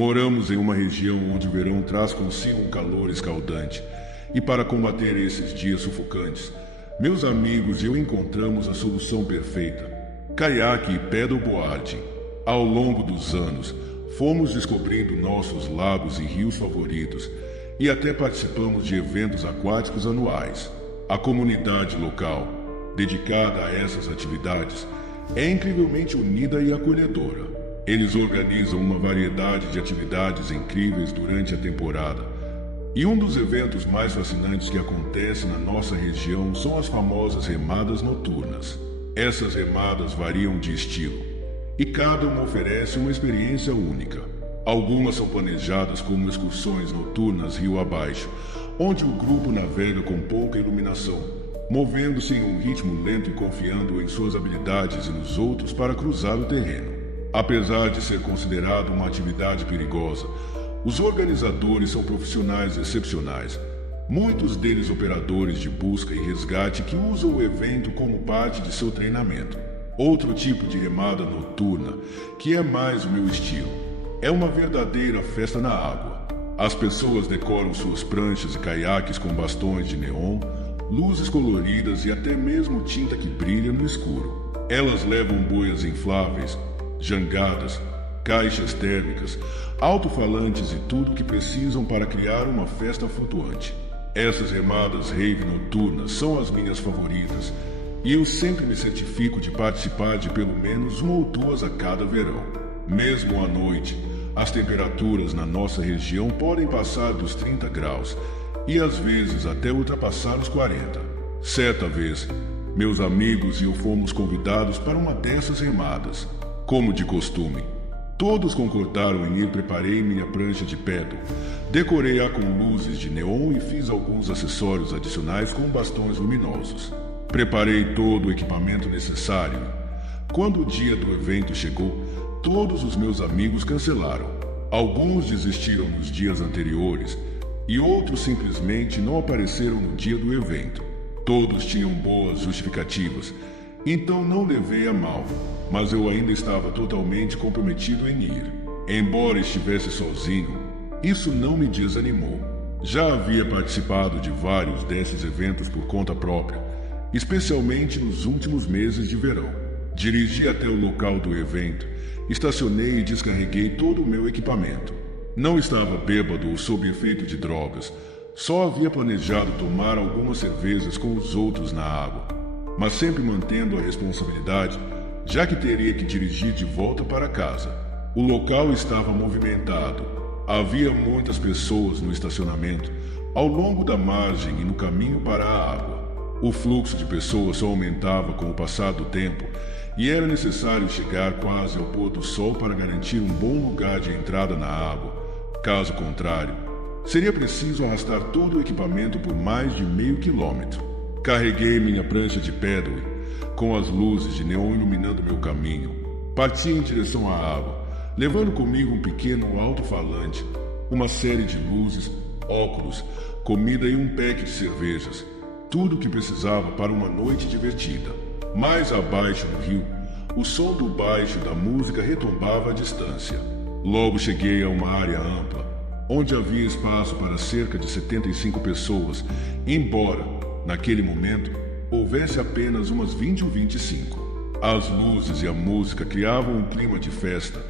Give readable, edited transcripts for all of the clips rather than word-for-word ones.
Moramos em uma região onde o verão traz consigo um calor escaldante, e para combater esses dias sufocantes, meus amigos e eu encontramos a solução perfeita: caiaque e paddleboarding. Ao longo dos anos, fomos descobrindo nossos lagos e rios favoritos e até participamos de eventos aquáticos anuais. A comunidade local, dedicada a essas atividades, é incrivelmente unida e acolhedora. Eles organizam uma variedade de atividades incríveis durante a temporada. E um dos eventos mais fascinantes que acontece na nossa região são as famosas remadas noturnas. Essas remadas variam de estilo, e cada uma oferece uma experiência única. Algumas são planejadas como excursões noturnas rio abaixo, onde o grupo navega com pouca iluminação, movendo-se em um ritmo lento e confiando em suas habilidades e nos outros para cruzar o terreno. Apesar de ser considerado uma atividade perigosa, os organizadores são profissionais excepcionais, muitos deles operadores de busca e resgate que usam o evento como parte de seu treinamento. Outro tipo de remada noturna, que é mais o meu estilo, é uma verdadeira festa na água. As pessoas decoram suas pranchas e caiaques com bastões de neon, luzes coloridas e até mesmo tinta que brilha no escuro. Elas levam boias infláveis, jangadas, caixas térmicas, alto-falantes e tudo o que precisam para criar uma festa flutuante. Essas remadas rave noturnas são as minhas favoritas, e eu sempre me certifico de participar de pelo menos uma ou duas a cada verão. Mesmo à noite, as temperaturas na nossa região podem passar dos 30 graus e às vezes até ultrapassar os 40. Certa vez, meus amigos e eu fomos convidados para uma dessas remadas. Como de costume, todos concordaram em ir. Preparei minha prancha de paddle, decorei-a com luzes de neon e fiz alguns acessórios adicionais com bastões luminosos. Preparei todo o equipamento necessário. Quando o dia do evento chegou, todos os meus amigos cancelaram. Alguns desistiram nos dias anteriores e outros simplesmente não apareceram no dia do evento. Todos tinham boas justificativas, então não levei a mal, mas eu ainda estava totalmente comprometido em ir. Embora estivesse sozinho, isso não me desanimou. Já havia participado de vários desses eventos por conta própria, especialmente nos últimos meses de verão. Dirigi até o local do evento, estacionei e descarreguei todo o meu equipamento. Não estava bêbado ou sob efeito de drogas, só havia planejado tomar algumas cervejas com os outros na água, mas sempre mantendo a responsabilidade, já que teria que dirigir de volta para casa. O local estava movimentado. Havia muitas pessoas no estacionamento, ao longo da margem e no caminho para a água. O fluxo de pessoas só aumentava com o passar do tempo, e era necessário chegar quase ao pôr do sol para garantir um bom lugar de entrada na água. Caso contrário, seria preciso arrastar todo o equipamento por mais de meio quilômetro. Carreguei minha prancha de paddle, com as luzes de neon iluminando meu caminho. Parti em direção à água, levando comigo um pequeno alto-falante, uma série de luzes, óculos, comida e um pack de cervejas. Tudo o que precisava para uma noite divertida. Mais abaixo no rio, o som do baixo da música retumbava à distância. Logo cheguei a uma área ampla, onde havia espaço para cerca de 75 pessoas, embora, naquele momento, houvesse apenas umas 20 ou 25. As luzes e a música criavam um clima de festa,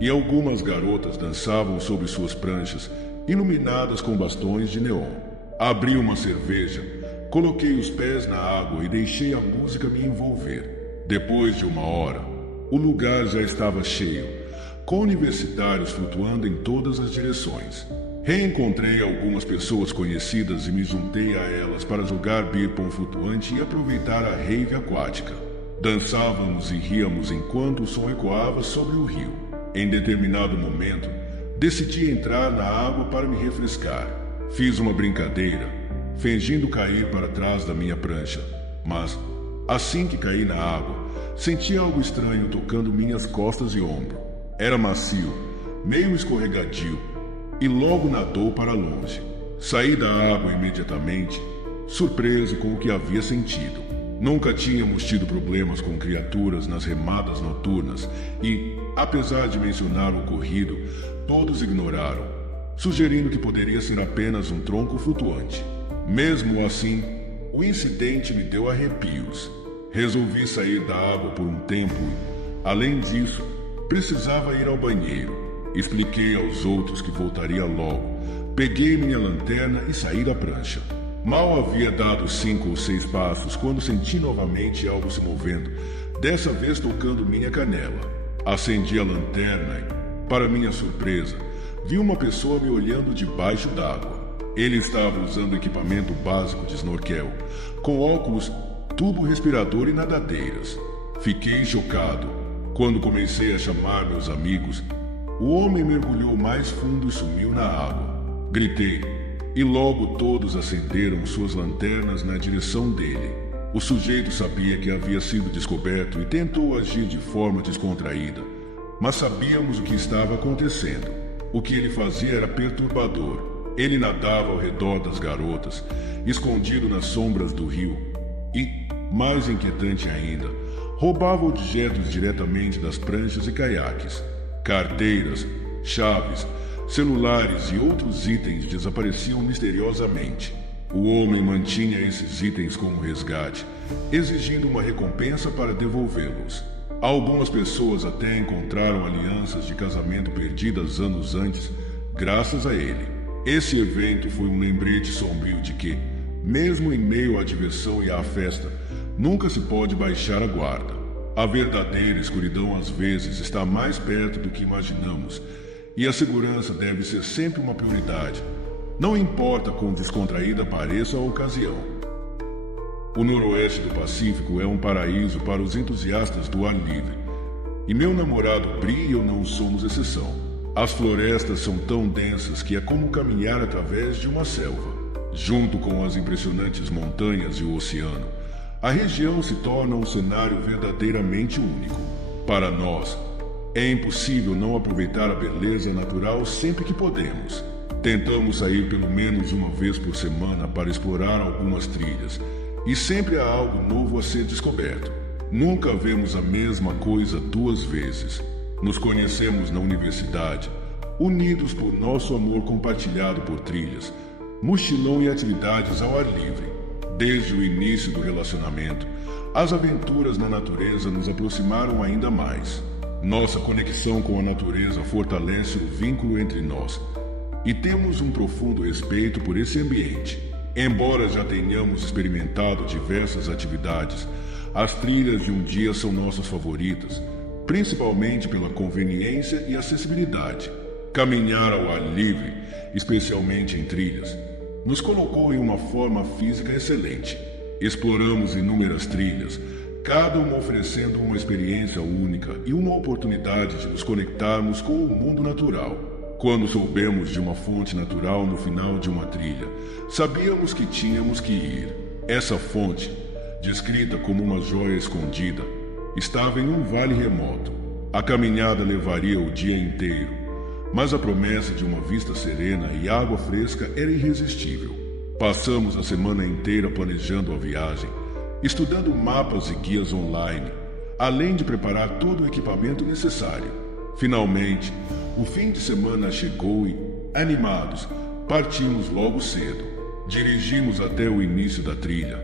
e algumas garotas dançavam sobre suas pranchas, iluminadas com bastões de neon. Abri uma cerveja, coloquei os pés na água e deixei a música me envolver. Depois de uma hora, o lugar já estava cheio, com universitários flutuando em todas as direções. Reencontrei algumas pessoas conhecidas e me juntei a elas para jogar beer pong flutuante e aproveitar a rave aquática. Dançávamos e ríamos enquanto o som ecoava sobre o rio. Em determinado momento, decidi entrar na água para me refrescar. Fiz uma brincadeira, fingindo cair para trás da minha prancha, mas, assim que caí na água, senti algo estranho tocando minhas costas e ombro. Era macio, meio escorregadio, e logo nadou para longe. Saí da água imediatamente, surpreso com o que havia sentido. Nunca tínhamos tido problemas com criaturas nas remadas noturnas e, apesar de mencionar o ocorrido, todos ignoraram, sugerindo que poderia ser apenas um tronco flutuante. Mesmo assim, o incidente me deu arrepios. Resolvi sair da água por um tempo e, além disso, precisava ir ao banheiro. Expliquei aos outros que voltaria logo. Peguei minha lanterna e saí da prancha. Mal havia dado 5 ou 6 passos quando senti novamente algo se movendo, dessa vez tocando minha canela. Acendi a lanterna e, para minha surpresa, vi uma pessoa me olhando debaixo d'água. Ele estava usando equipamento básico de snorkel, com óculos, tubo respirador e nadadeiras. Fiquei chocado. Quando comecei a chamar meus amigos, o homem mergulhou mais fundo e sumiu na água. Gritei, e logo todos acenderam suas lanternas na direção dele. O sujeito sabia que havia sido descoberto e tentou agir de forma descontraída, mas sabíamos o que estava acontecendo. O que ele fazia era perturbador. Ele nadava ao redor das garotas, escondido nas sombras do rio, e, mais inquietante ainda, roubava objetos diretamente das pranchas e caiaques. Carteiras, chaves, celulares e outros itens desapareciam misteriosamente. O homem mantinha esses itens como resgate, exigindo uma recompensa para devolvê-los. Algumas pessoas até encontraram alianças de casamento perdidas anos antes, graças a ele. Esse evento foi um lembrete sombrio de que, mesmo em meio à diversão e à festa, nunca se pode baixar a guarda. A verdadeira escuridão às vezes está mais perto do que imaginamos, e a segurança deve ser sempre uma prioridade, não importa quão descontraída pareça a ocasião. O noroeste do Pacífico é um paraíso para os entusiastas do ar livre, e meu namorado Bri e eu não somos exceção. As florestas são tão densas que é como caminhar através de uma selva. Junto com as impressionantes montanhas e o oceano, a região se torna um cenário verdadeiramente único. Para nós, é impossível não aproveitar a beleza natural sempre que podemos. Tentamos sair pelo menos uma vez por semana para explorar algumas trilhas, e sempre há algo novo a ser descoberto. Nunca vemos a mesma coisa 2 vezes. Nos conhecemos na universidade, unidos por nosso amor compartilhado por trilhas, mochilão e atividades ao ar livre. Desde o início do relacionamento, as aventuras na natureza nos aproximaram ainda mais. Nossa conexão com a natureza fortalece o vínculo entre nós, e temos um profundo respeito por esse ambiente. Embora já tenhamos experimentado diversas atividades, as trilhas de um dia são nossas favoritas, principalmente pela conveniência e acessibilidade. Caminhar ao ar livre, especialmente em trilhas, nos colocou em uma forma física excelente. Exploramos inúmeras trilhas, cada uma oferecendo uma experiência única e uma oportunidade de nos conectarmos com o mundo natural. Quando soubemos de uma fonte natural no final de uma trilha, sabíamos que tínhamos que ir. Essa fonte, descrita como uma joia escondida, estava em um vale remoto. A caminhada levaria o dia inteiro, mas a promessa de uma vista serena e água fresca era irresistível. Passamos a semana inteira planejando a viagem, estudando mapas e guias online, além de preparar todo o equipamento necessário. Finalmente, o fim de semana chegou e, animados, partimos logo cedo. Dirigimos até o início da trilha,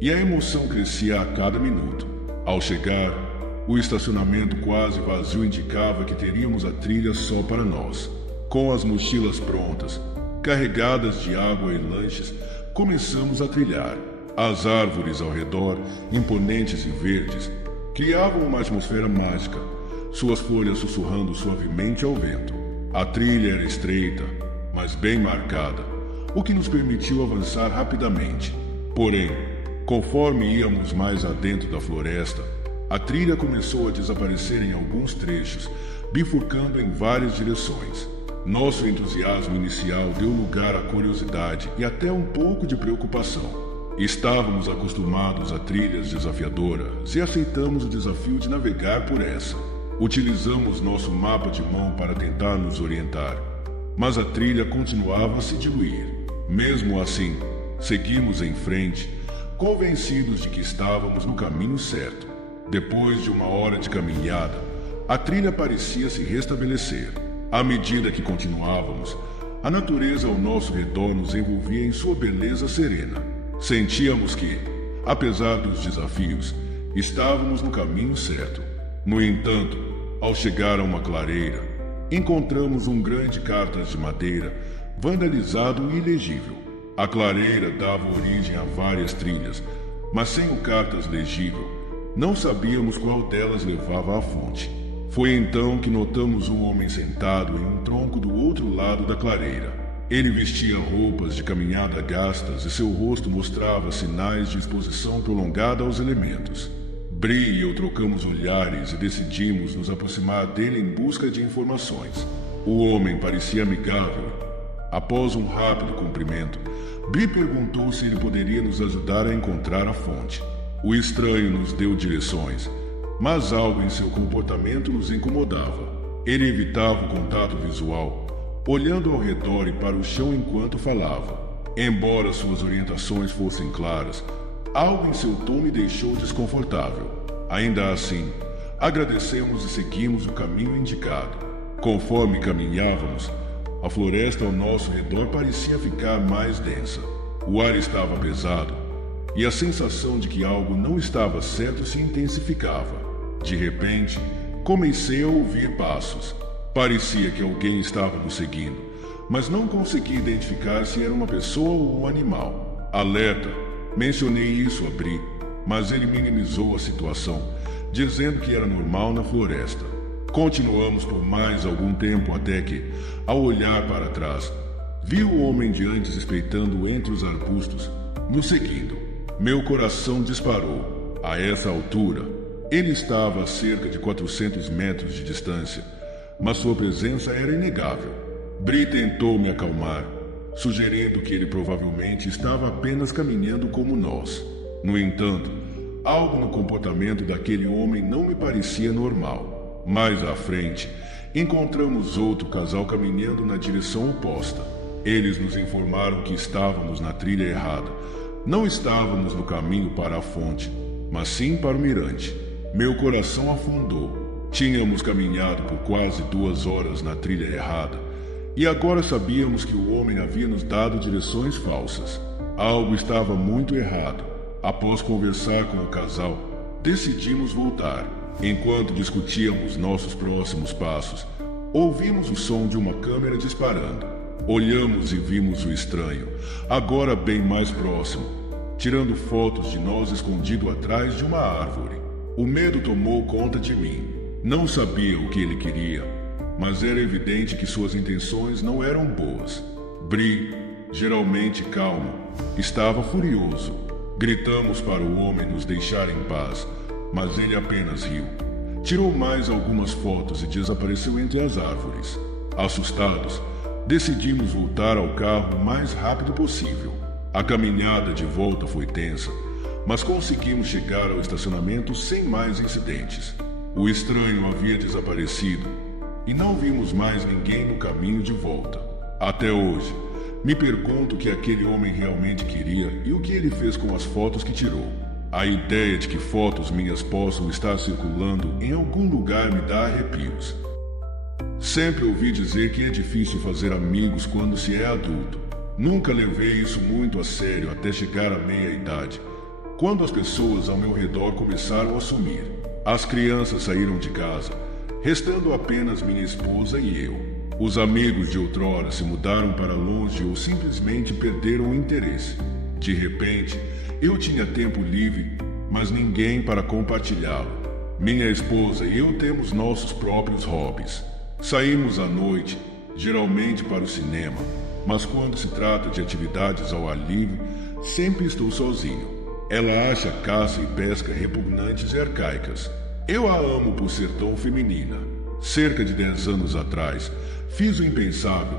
e a emoção crescia a cada minuto. Ao chegar, o estacionamento quase vazio indicava que teríamos a trilha só para nós. Com as mochilas prontas, carregadas de água e lanches, começamos a trilhar. As árvores ao redor, imponentes e verdes, criavam uma atmosfera mágica, suas folhas sussurrando suavemente ao vento. A trilha era estreita, mas bem marcada, o que nos permitiu avançar rapidamente. Porém, conforme íamos mais adentro da floresta, a trilha começou a desaparecer em alguns trechos, bifurcando em várias direções. Nosso entusiasmo inicial deu lugar à curiosidade e até um pouco de preocupação. Estávamos acostumados a trilhas desafiadoras e aceitamos o desafio de navegar por essa. Utilizamos nosso mapa de mão para tentar nos orientar, mas a trilha continuava a se diluir. Mesmo assim, seguimos em frente, convencidos de que estávamos no caminho certo. Depois de 1 hora de caminhada, a trilha parecia se restabelecer. À medida que continuávamos, a natureza ao nosso redor nos envolvia em sua beleza serena. Sentíamos que, apesar dos desafios, estávamos no caminho certo. No entanto, ao chegar a uma clareira, encontramos um grande cartaz de madeira, vandalizado e ilegível. A clareira dava origem a várias trilhas, mas sem o cartaz legível, não sabíamos qual delas levava à fonte. Foi então que notamos um homem sentado em um tronco do outro lado da clareira. Ele vestia roupas de caminhada gastas e seu rosto mostrava sinais de exposição prolongada aos elementos. Bree e eu trocamos olhares e decidimos nos aproximar dele em busca de informações. O homem parecia amigável. Após um rápido cumprimento, Bree perguntou se ele poderia nos ajudar a encontrar a fonte. O estranho nos deu direções, mas algo em seu comportamento nos incomodava. Ele evitava o contato visual, olhando ao redor e para o chão enquanto falava. Embora suas orientações fossem claras, algo em seu tom me deixou desconfortável. Ainda assim, agradecemos e seguimos o caminho indicado. Conforme caminhávamos, a floresta ao nosso redor parecia ficar mais densa. O ar estava pesado e a sensação de que algo não estava certo se intensificava. De repente, comecei a ouvir passos. Parecia que alguém estava nos seguindo, mas não consegui identificar se era uma pessoa ou um animal. Alerta! Mencionei isso a Bree, mas ele minimizou a situação, dizendo que era normal na floresta. Continuamos por mais algum tempo até que, ao olhar para trás, vi o homem de antes espreitando entre os arbustos, nos seguindo. Meu coração disparou. A essa altura, ele estava a cerca de 400 metros de distância, mas sua presença era inegável. Bree tentou me acalmar, sugerindo que ele provavelmente estava apenas caminhando como nós. No entanto, algo no comportamento daquele homem não me parecia normal. Mais à frente, encontramos outro casal caminhando na direção oposta. Eles nos informaram que estávamos na trilha errada. Não estávamos no caminho para a fonte, mas sim para o mirante. Meu coração afundou. Tínhamos caminhado por quase 2 horas na trilha errada, e agora sabíamos que o homem havia nos dado direções falsas. Algo estava muito errado. Após conversar com o casal, decidimos voltar. Enquanto discutíamos nossos próximos passos, ouvimos o som de uma câmera disparando. Olhamos e vimos o estranho, agora bem mais próximo, tirando fotos de nós escondido atrás de uma árvore. O medo tomou conta de mim. Não sabia o que ele queria, mas era evidente que suas intenções não eram boas. Bree, geralmente calmo, estava furioso. Gritamos para o homem nos deixar em paz, mas ele apenas riu. Tirou mais algumas fotos e desapareceu entre as árvores. Assustados, decidimos voltar ao carro o mais rápido possível. A caminhada de volta foi tensa, mas conseguimos chegar ao estacionamento sem mais incidentes. O estranho havia desaparecido e não vimos mais ninguém no caminho de volta. Até hoje, me pergunto o que aquele homem realmente queria e o que ele fez com as fotos que tirou. A ideia de que fotos minhas possam estar circulando em algum lugar me dá arrepios. Sempre ouvi dizer que é difícil fazer amigos quando se é adulto. Nunca levei isso muito a sério até chegar à meia-idade, quando as pessoas ao meu redor começaram a sumir. As crianças saíram de casa, restando apenas minha esposa e eu. Os amigos de outrora se mudaram para longe ou simplesmente perderam o interesse. De repente, eu tinha tempo livre, mas ninguém para compartilhá-lo. Minha esposa e eu temos nossos próprios hobbies. Saímos à noite, geralmente para o cinema, mas quando se trata de atividades ao ar livre, sempre estou sozinho. Ela acha caça e pesca repugnantes e arcaicas. Eu a amo por ser tão feminina. Cerca de 10 anos atrás, fiz o impensável.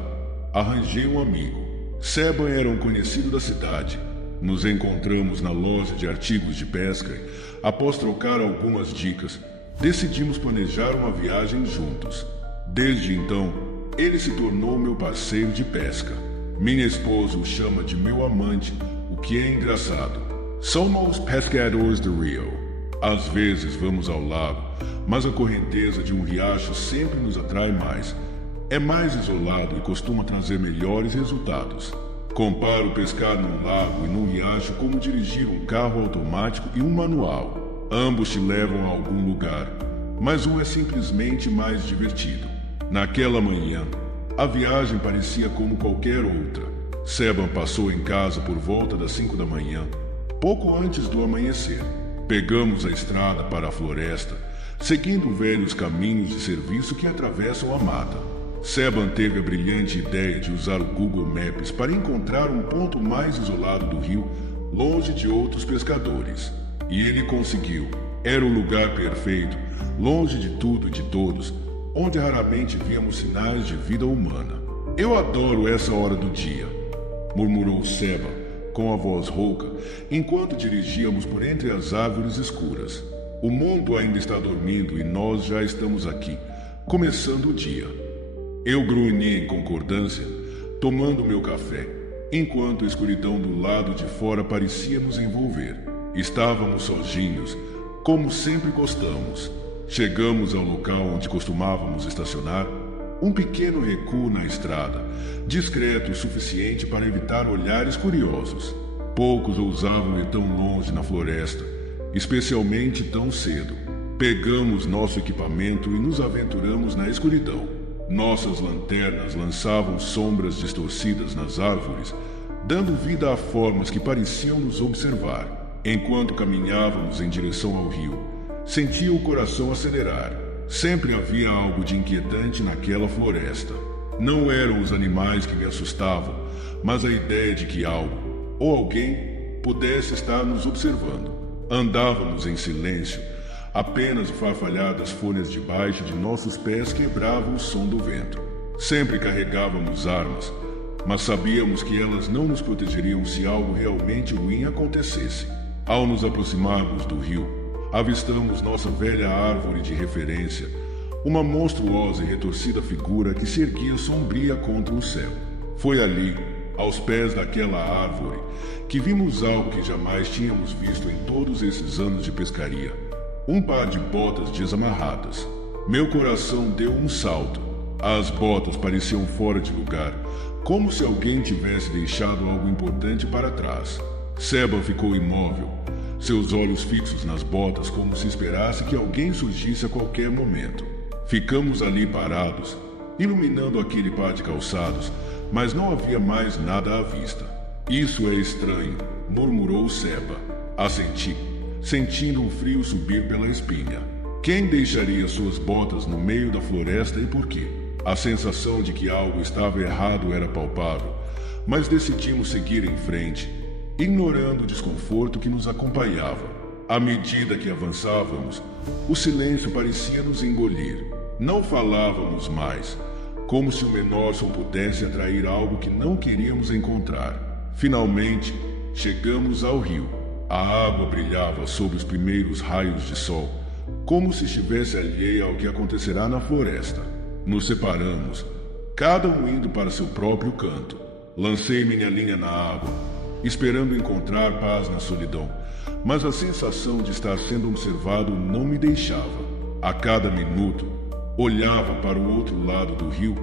Arranjei um amigo. Seban era um conhecido da cidade. Nos encontramos na loja de artigos de pesca e, após trocar algumas dicas, decidimos planejar uma viagem juntos. Desde então, ele se tornou meu parceiro de pesca. Minha esposa o chama de meu amante, o que é engraçado. Somos pescadores de rio. Às vezes vamos ao lago, mas a correnteza de um riacho sempre nos atrai mais. é mais isolado e costuma trazer melhores resultados. Comparo pescar num lago e num riacho como dirigir um carro automático e um manual. Ambos te levam a algum lugar, mas um é simplesmente mais divertido. Naquela manhã, a viagem parecia como qualquer outra. Seban passou em casa por volta das 5 da manhã, pouco antes do amanhecer. Pegamos a estrada para a floresta, seguindo velhos caminhos de serviço que atravessam a mata. Seban teve a brilhante ideia de usar o Google Maps para encontrar um ponto mais isolado do rio, longe de outros pescadores. E ele conseguiu. Era o lugar perfeito, longe de tudo e de todos, onde raramente víamos sinais de vida humana. Eu adoro essa hora do dia, murmurou Seban, com a voz rouca, enquanto dirigíamos por entre as árvores escuras. O mundo ainda está dormindo e nós já estamos aqui, começando o dia. Eu grunhi em concordância, tomando meu café, enquanto a escuridão do lado de fora parecia nos envolver. Estávamos sozinhos, como sempre gostamos. Chegamos ao local onde costumávamos estacionar, um pequeno recuo na estrada, discreto o suficiente para evitar olhares curiosos. Poucos ousavam ir tão longe na floresta, especialmente tão cedo. Pegamos nosso equipamento e nos aventuramos na escuridão. Nossas lanternas lançavam sombras distorcidas nas árvores, dando vida a formas que pareciam nos observar. Enquanto caminhávamos em direção ao rio, sentia o coração acelerar. Sempre havia algo de inquietante naquela floresta. Não eram os animais que me assustavam, mas a ideia de que algo, ou alguém, pudesse estar nos observando. Andávamos em silêncio. Apenas o farfalhar das folhas debaixo de nossos pés quebrava o som do vento. Sempre carregávamos armas, mas sabíamos que elas não nos protegeriam se algo realmente ruim acontecesse. Ao nos aproximarmos do rio, avistamos nossa velha árvore de referência, uma monstruosa e retorcida figura que se erguia sombria contra o céu. Foi ali, aos pés daquela árvore, que vimos algo que jamais tínhamos visto em todos esses anos de pescaria. Um par de botas desamarradas. Meu coração deu um salto. As botas pareciam fora de lugar, como se alguém tivesse deixado algo importante para trás. Seban ficou imóvel, seus olhos fixos nas botas como se esperasse que alguém surgisse a qualquer momento. Ficamos ali parados, iluminando aquele par de calçados, mas não havia mais nada à vista. Isso é estranho, murmurou Seban. Assenti, sentindo um frio subir pela espinha. Quem deixaria suas botas no meio da floresta e por quê? A sensação de que algo estava errado era palpável, mas decidimos seguir em frente, ignorando o desconforto que nos acompanhava. À medida que avançávamos, o silêncio parecia nos engolir. Não falávamos mais, como se o menor som pudesse atrair algo que não queríamos encontrar. Finalmente, chegamos ao rio. A água brilhava sob os primeiros raios de sol, como se estivesse alheia ao que acontecerá na floresta. Nos separamos, cada um indo para seu próprio canto. Lancei minha linha na água, esperando encontrar paz na solidão, mas a sensação de estar sendo observado não me deixava. A cada minuto, olhava para o outro lado do rio,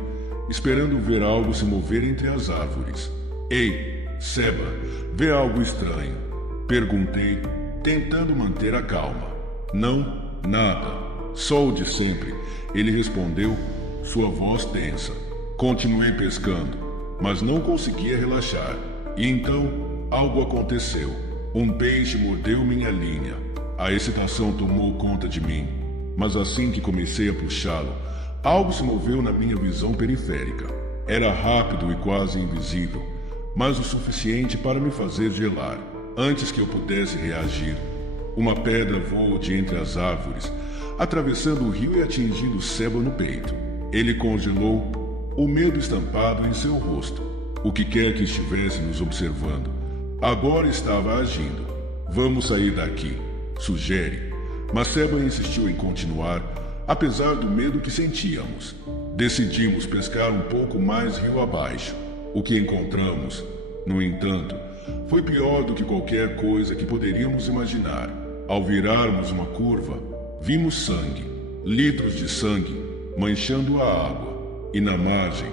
esperando ver algo se mover entre as árvores. Ei, Seban, vê algo estranho? Perguntei, tentando manter a calma. Não, nada. Só o de sempre, ele respondeu, sua voz tensa. Continuei pescando, mas não conseguia relaxar. E então, algo aconteceu. Um peixe mordeu minha linha. A excitação tomou conta de mim, mas assim que comecei a puxá-lo, algo se moveu na minha visão periférica. Era rápido e quase invisível, mas o suficiente para me fazer gelar. Antes que eu pudesse reagir, uma pedra voou de entre as árvores, atravessando o rio e atingindo Seban no peito. Ele congelou, o medo estampado em seu rosto. O que quer que estivesse nos observando, agora estava agindo. Vamos sair daqui, sugere. Mas Seban insistiu em continuar, apesar do medo que sentíamos. Decidimos pescar um pouco mais rio abaixo. O que encontramos, no entanto, foi pior do que qualquer coisa que poderíamos imaginar. Ao virarmos uma curva, vimos sangue, litros de sangue, manchando a água. e na margem,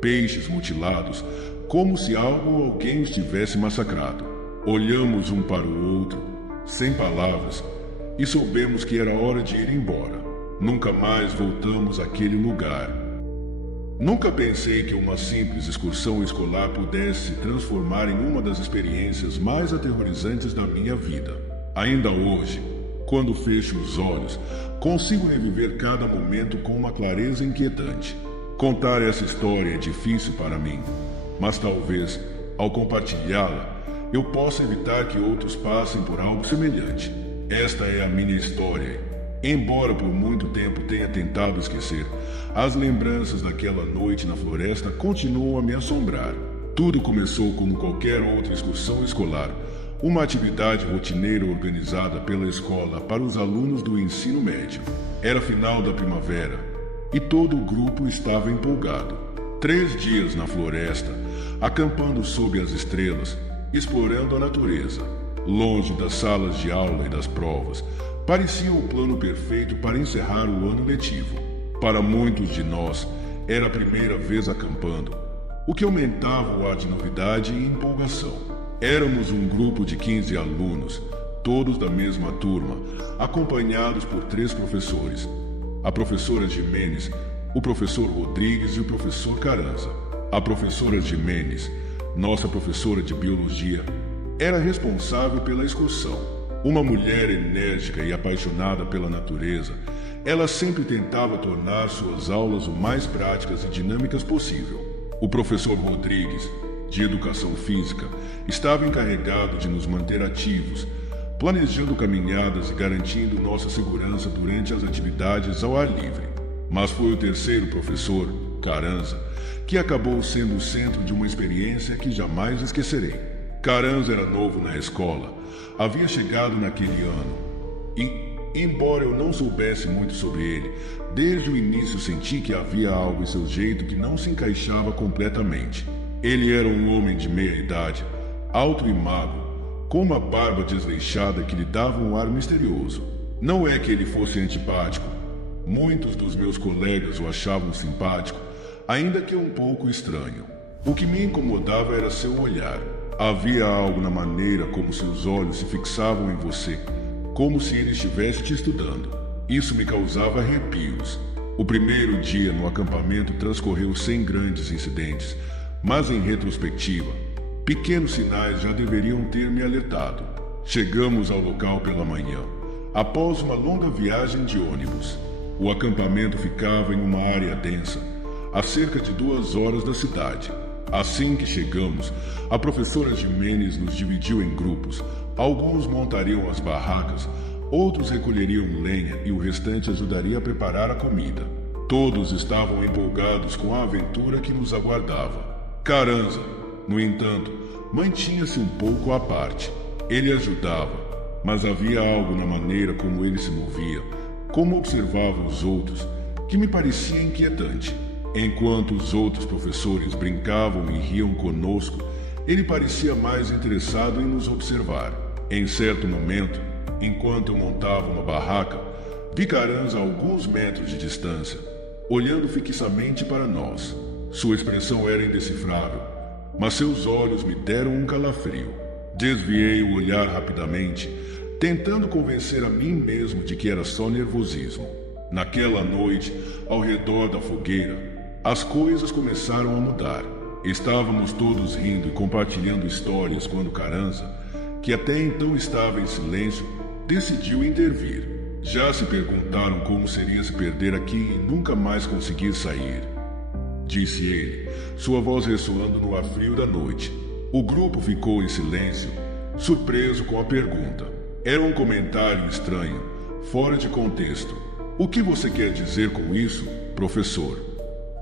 peixes mutilados, como se algo ou alguém os tivesse massacrado. Olhamos um para o outro, sem palavras, e soubemos que era hora de ir embora. Nunca mais voltamos àquele lugar. Nunca pensei que uma simples excursão escolar pudesse se transformar em uma das experiências mais aterrorizantes da minha vida. Ainda hoje, quando fecho os olhos, consigo reviver cada momento com uma clareza inquietante. Contar essa história é difícil para mim, mas talvez, ao compartilhá-la, eu possa evitar que outros passem por algo semelhante. Esta é a minha história. Embora por muito tempo tenha tentado esquecer, as lembranças daquela noite na floresta continuam a me assombrar. Tudo começou como qualquer outra excursão escolar, uma atividade rotineira organizada pela escola para os alunos do ensino médio. Era final da primavera e todo o grupo estava empolgado. 3 dias na floresta, acampando sob as estrelas, explorando a natureza, longe das salas de aula e das provas, parecia o plano perfeito para encerrar o ano letivo. Para muitos de nós, era a primeira vez acampando, o que aumentava o ar de novidade e empolgação. Éramos um grupo de 15 alunos, todos da mesma turma, acompanhados por 3 professores: a professora Jimenez, o professor Rodrigues e o professor Carranza. A professora Jimenez, nossa professora de biologia, era responsável pela excursão. Uma mulher enérgica e apaixonada pela natureza, ela sempre tentava tornar suas aulas o mais práticas e dinâmicas possível. O professor Rodrigues, de educação física, estava encarregado de nos manter ativos, planejando caminhadas e garantindo nossa segurança durante as atividades ao ar livre. Mas foi o terceiro professor, Carranza, que acabou sendo o centro de uma experiência que jamais esquecerei. Carranza era novo na escola, havia chegado naquele ano e, embora eu não soubesse muito sobre ele, desde o início senti que havia algo em seu jeito que não se encaixava completamente. Ele era um homem de meia idade, alto e magro, com uma barba desleixada que lhe dava um ar misterioso. Não é que ele fosse antipático. Muitos dos meus colegas o achavam simpático, ainda que um pouco estranho. O que me incomodava era seu olhar. Havia algo na maneira como seus olhos se fixavam em você, como se ele estivesse te estudando. Isso me causava arrepios. O primeiro dia no acampamento transcorreu sem grandes incidentes, mas em retrospectiva, pequenos sinais já deveriam ter me alertado. Chegamos ao local pela manhã, após uma longa viagem de ônibus. O acampamento ficava em uma área densa, a cerca de 2 horas da cidade. Assim que chegamos, a professora Jimenez nos dividiu em grupos. Alguns montariam as barracas, outros recolheriam lenha e o restante ajudaria a preparar a comida. Todos estavam empolgados com a aventura que nos aguardava. Carranza, no entanto, mantinha-se um pouco à parte. Ele ajudava, mas havia algo na maneira como ele se movia, como observava os outros, que me parecia inquietante. Enquanto os outros professores brincavam e riam conosco, ele parecia mais interessado em nos observar. Em certo momento, enquanto eu montava uma barraca, vi Carranza a alguns metros de distância, olhando fixamente para nós. Sua expressão era indecifrável, mas seus olhos me deram um calafrio. Desviei o olhar rapidamente, tentando convencer a mim mesmo de que era só nervosismo. Naquela noite, ao redor da fogueira, as coisas começaram a mudar. Estávamos todos rindo e compartilhando histórias quando Carranza, que até então estava em silêncio, decidiu intervir. Já se perguntaram como seria se perder aqui e nunca mais conseguir sair, disse ele, sua voz ressoando no ar frio da noite. O grupo ficou em silêncio, surpreso com a pergunta. Era um comentário estranho, fora de contexto. O que você quer dizer com isso, professor?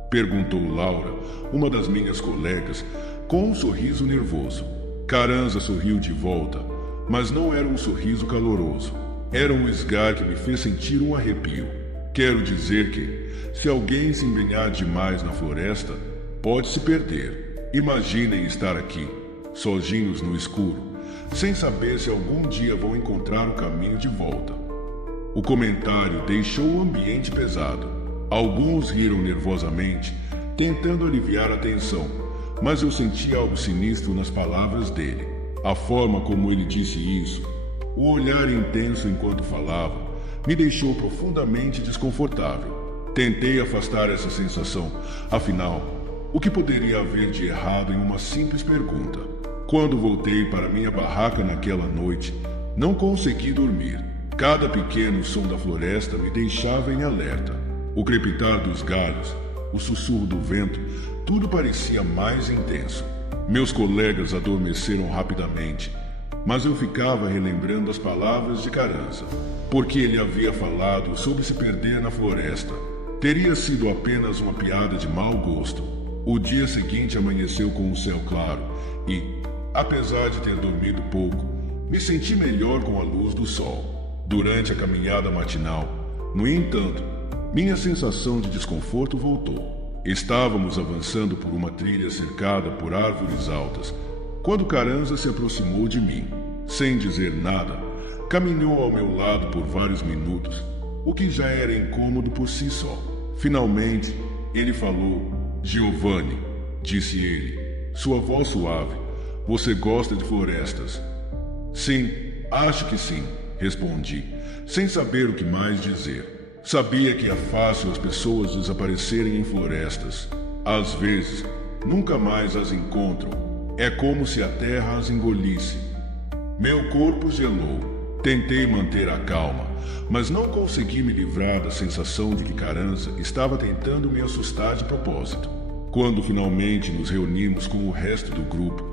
Perguntou Laura, uma das minhas colegas, com um sorriso nervoso. Carranza sorriu de volta, mas não era um sorriso caloroso. Era um esgar que me fez sentir um arrepio. Quero dizer que, se alguém se empenhar demais na floresta, pode se perder. Imaginem estar aqui, sozinhos no escuro, sem saber se algum dia vão encontrar o caminho de volta. O comentário deixou o ambiente pesado. Alguns riram nervosamente, tentando aliviar a tensão, mas eu senti algo sinistro nas palavras dele. A forma como ele disse isso, o olhar intenso enquanto falava, me deixou profundamente desconfortável. Tentei afastar essa sensação, afinal, o que poderia haver de errado em uma simples pergunta? Quando voltei para minha barraca naquela noite, não consegui dormir. Cada pequeno som da floresta me deixava em alerta. O crepitar dos galhos, o sussurro do vento, tudo parecia mais intenso. Meus colegas adormeceram rapidamente, mas eu ficava relembrando as palavras de Carranza, porque ele havia falado sobre se perder na floresta. Teria sido apenas uma piada de mau gosto. O dia seguinte amanheceu com o céu claro e, apesar de ter dormido pouco, me senti melhor com a luz do sol. Durante a caminhada matinal, no entanto, minha sensação de desconforto voltou. Estávamos avançando por uma trilha cercada por árvores altas, quando Carranza se aproximou de mim. Sem dizer nada, caminhou ao meu lado por vários minutos, o que já era incômodo por si só. Finalmente, ele falou: Giovanni, disse ele, sua voz suave, você gosta de florestas? Sim, acho que sim, respondi, sem saber o que mais dizer. Sabia que é fácil as pessoas desaparecerem em florestas. Às vezes, nunca mais as encontram. É como se a terra as engolisse. Meu corpo gelou. Tentei manter a calma, mas não consegui me livrar da sensação de que Carranza estava tentando me assustar de propósito. Quando finalmente nos reunimos com o resto do grupo,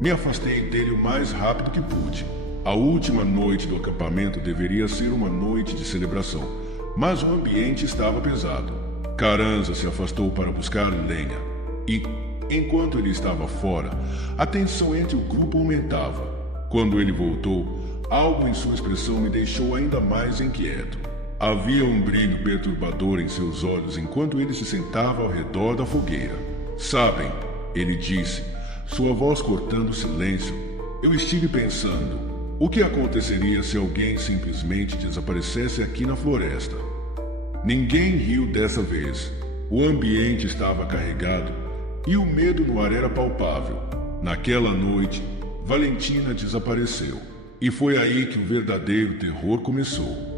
me afastei dele o mais rápido que pude. A última noite do acampamento deveria ser uma noite de celebração, mas o ambiente estava pesado. Carranza se afastou para buscar lenha e, enquanto ele estava fora, a tensão entre o grupo aumentava. Quando ele voltou, algo em sua expressão me deixou ainda mais inquieto. Havia um brilho perturbador em seus olhos enquanto ele se sentava ao redor da fogueira. Sabem, ele disse, sua voz cortando o silêncio, eu estive pensando, o que aconteceria se alguém simplesmente desaparecesse aqui na floresta? Ninguém riu dessa vez. O ambiente estava carregado e o medo no ar era palpável. Naquela noite, Valentina desapareceu. E foi aí que o verdadeiro terror começou.